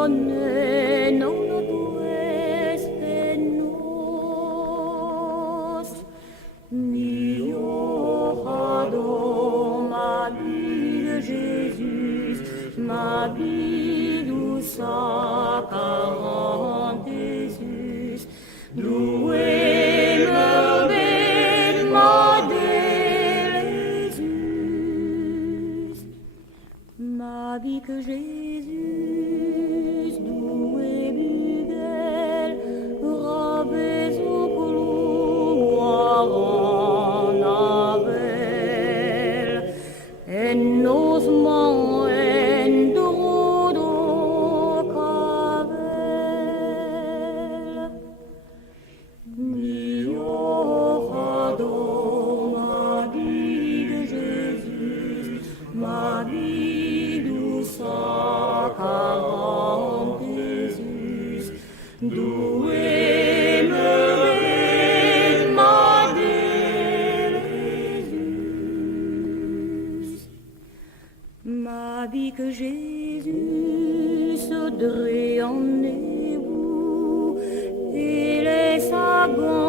donne non pues penos mio pardon ma vie Jésus ma vie douce quarante Jésus loué ma vie que Jésus doué Miguel rabais au couloir en Abel en osement en dodo cavel mio pardon ma vie de Jésus ma vie douce quarante Jésus doué me ma Jésus ma vie que Jésus se dré en vous et les sabots